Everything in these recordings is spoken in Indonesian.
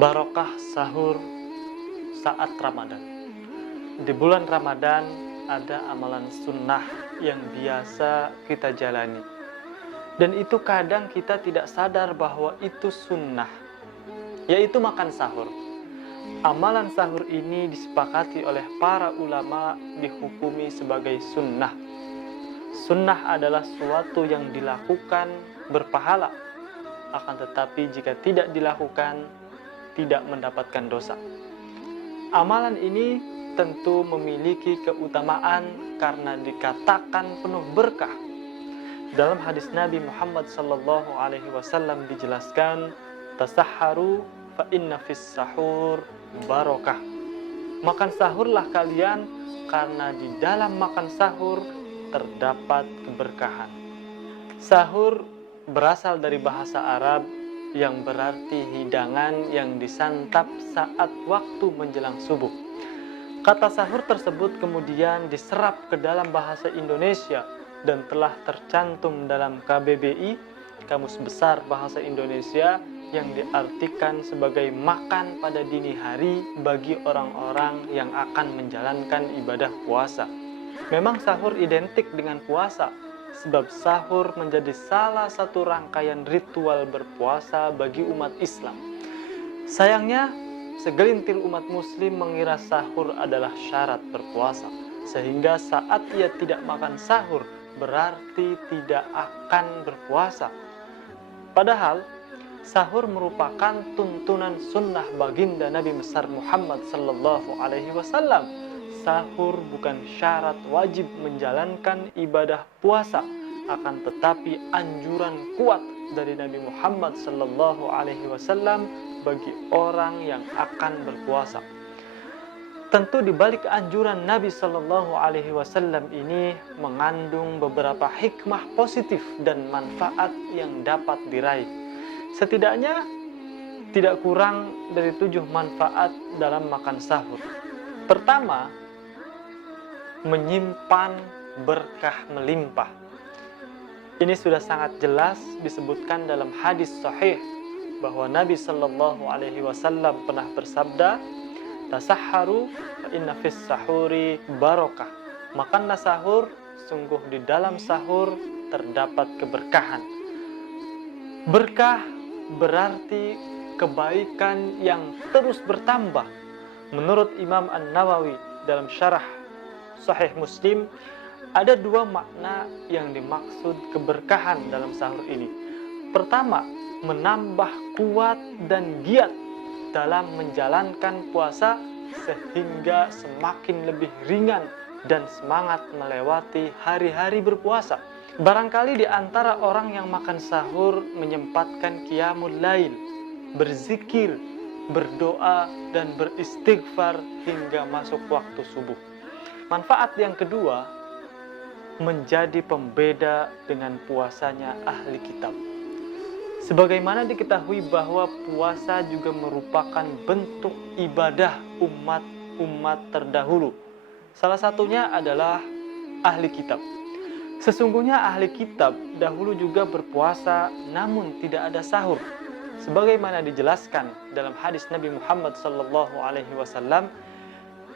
Barokah sahur saat Ramadan. Di bulan Ramadan ada amalan sunnah yang biasa kita jalani. Dan itu kadang kita tidak sadar bahwa itu sunnah, yaitu makan sahur. Amalan sahur ini disepakati oleh para ulama dihukumi sebagai sunnah. Sunnah adalah suatu yang dilakukan berpahala, akan tetapi jika tidak dilakukan, tidak mendapatkan dosa. Amalan ini tentu memiliki keutamaan karena dikatakan penuh berkah. Dalam hadis Nabi Muhammad SAW dijelaskan, tasahharu fa inna fis sahur barokah. Makan sahurlah kalian karena di dalam makan sahur terdapat keberkahan. Sahur berasal dari bahasa Arab yang berarti hidangan yang disantap saat waktu menjelang subuh. Kata sahur tersebut kemudian diserap ke dalam bahasa Indonesia dan telah tercantum dalam KBBI, Kamus Besar Bahasa Indonesia, yang diartikan sebagai makan pada dini hari bagi orang-orang yang akan menjalankan ibadah puasa. Memang sahur identik dengan puasa, sebab sahur menjadi salah satu rangkaian ritual berpuasa bagi umat Islam. Sayangnya, segelintir umat muslim mengira sahur adalah syarat berpuasa, sehingga saat ia tidak makan sahur berarti tidak akan berpuasa. Padahal, sahur merupakan tuntunan sunnah baginda Nabi besar Muhammad SAW. Sahur bukan syarat wajib menjalankan ibadah puasa, akan tetapi anjuran kuat dari Nabi Muhammad SAW bagi orang yang akan berpuasa. Tentu di balik anjuran Nabi SAW ini mengandung beberapa hikmah positif dan manfaat yang dapat diraih. Setidaknya tidak kurang dari 7 manfaat dalam makan sahur. Pertama, menyimpan berkah melimpah. Ini sudah sangat jelas disebutkan dalam hadis sahih bahwa Nabi SAW pernah bersabda, tasahharu fa inna fis sahuri barokah. Makanlah sahur, sungguh di dalam sahur terdapat keberkahan. Berkah berarti kebaikan yang terus bertambah. Menurut Imam An-Nawawi dalam syarah Sahih Muslim, ada 2 makna yang dimaksud keberkahan dalam sahur ini. Pertama, menambah kuat dan giat dalam menjalankan puasa sehingga semakin lebih ringan dan semangat melewati hari-hari berpuasa. Barangkali di antara orang yang makan sahur menyempatkan qiyamul lail, berzikir, berdoa, dan beristighfar hingga masuk waktu subuh. Manfaat yang kedua, menjadi pembeda dengan puasanya ahli kitab. Sebagaimana diketahui bahwa puasa juga merupakan bentuk ibadah umat-umat terdahulu. Salah satunya adalah ahli kitab. Sesungguhnya ahli kitab dahulu juga berpuasa namun tidak ada sahur. Sebagaimana dijelaskan dalam hadis Nabi Muhammad SAW,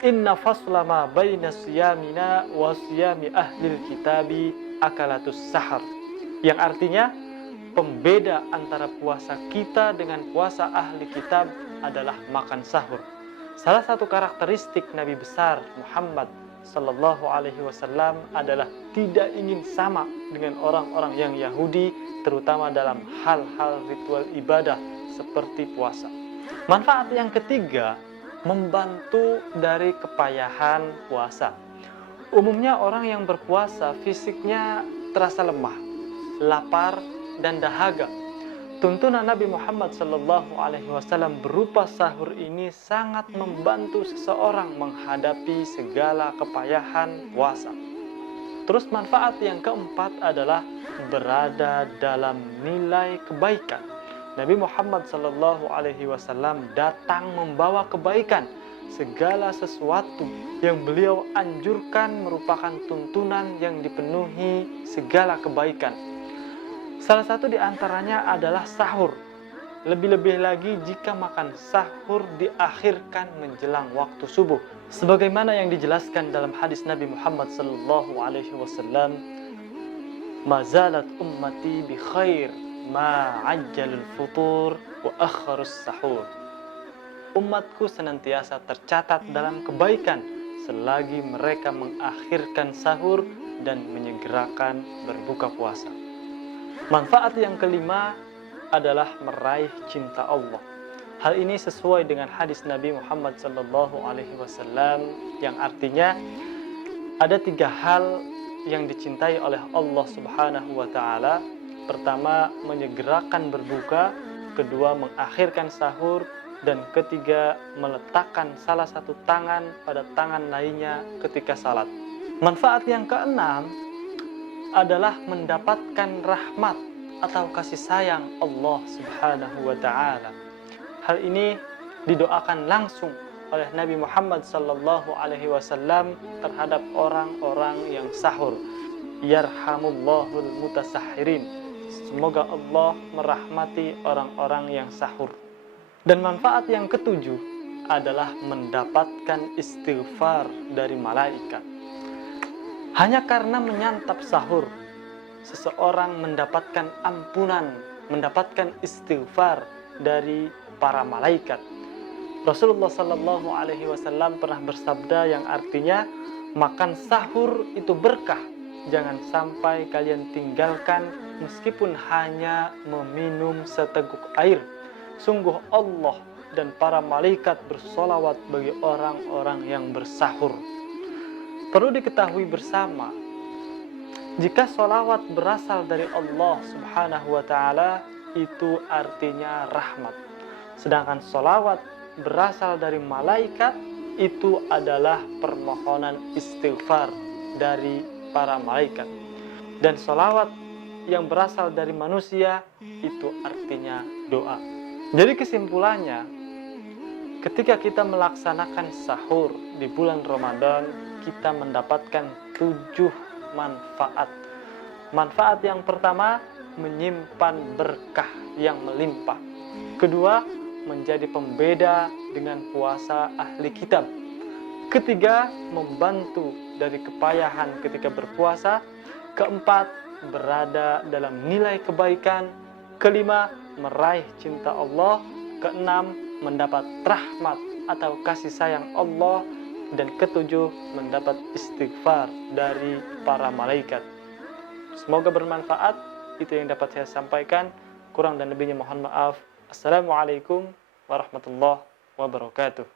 inna fasla ma baina siyamina wa siyami ahlil kitabi akalatus sahar. Yang artinya, pembeda antara puasa kita dengan puasa ahli kitab adalah makan sahur. Salah satu karakteristik Nabi besar Muhammad SAW adalah tidak ingin sama dengan orang-orang yang Yahudi, terutama dalam hal-hal ritual ibadah seperti puasa. Manfaat yang ketiga, membantu dari kepayahan puasa. Umumnya orang yang berpuasa fisiknya terasa lemah, lapar, dan dahaga. Tuntunan Nabi Muhammad SAW berupa sahur ini sangat membantu seseorang menghadapi segala kepayahan puasa. Terus manfaat yang keempat adalah berada dalam nilai kebaikan. Nabi Muhammad SAW datang membawa kebaikan. Segala sesuatu yang beliau anjurkan merupakan tuntunan yang dipenuhi segala kebaikan. Salah satu di antaranya adalah sahur. Lebih-lebih lagi jika makan sahur diakhirkan menjelang waktu subuh. Sebagaimana yang dijelaskan dalam hadis Nabi Muhammad sallallahu alaihi wasallam, "Mazalat ummati bi khair ma ajjalul futur wa akharus sahur." Umatku senantiasa tercatat dalam kebaikan selagi mereka mengakhirkan sahur dan menyegerakan berbuka puasa. Manfaat yang kelima adalah meraih cinta Allah. Hal ini sesuai dengan hadis Nabi Muhammad SAW yang artinya ada 3 hal yang dicintai oleh Allah Subhanahu wa Ta'ala. Pertama, menyegerakan berbuka. Kedua, mengakhirkan sahur. Dan ketiga, meletakkan salah satu tangan pada tangan lainnya ketika salat. Manfaat yang keenam adalah mendapatkan rahmat atau kasih sayang Allah Subhanahu wa Ta'ala. Hal ini didoakan langsung oleh Nabi Muhammad sallallahu alaihi wasallam terhadap orang-orang yang sahur. Yarhamullahul mutasahhirin. Semoga Allah merahmati orang-orang yang sahur. Dan manfaat yang ketujuh adalah mendapatkan istighfar dari malaikat. Hanya karena menyantap sahur, seseorang mendapatkan ampunan, mendapatkan istighfar dari para malaikat. Rasulullah Sallallahu Alaihi Wasallam pernah bersabda yang artinya, makan sahur itu berkah. Jangan sampai kalian tinggalkan meskipun hanya meminum seteguk air. Sungguh Allah dan para malaikat bersolawat bagi orang-orang yang bersahur. Perlu diketahui bersama, jika solawat berasal dari Allah Subhanahu wa Ta'ala, itu artinya rahmat. Sedangkan solawat berasal dari malaikat, itu adalah permohonan istighfar dari para malaikat. Dan solawat yang berasal dari manusia, itu artinya doa. Jadi kesimpulannya, ketika kita melaksanakan sahur di bulan Ramadan, kita mendapatkan 7 manfaat. Manfaat yang pertama, menyimpan berkah yang melimpah. Kedua, menjadi pembeda dengan puasa ahli kitab. Ketiga, membantu dari kepayahan ketika berpuasa. Keempat, berada dalam nilai kebaikan. Kelima, meraih cinta Allah. Keenam, mendapat rahmat atau kasih sayang Allah. Dan ketujuh, mendapat istighfar dari para malaikat. Semoga bermanfaat. Itu yang dapat saya sampaikan. Kurang dan lebihnya mohon maaf. Assalamualaikum warahmatullahi wabarakatuh.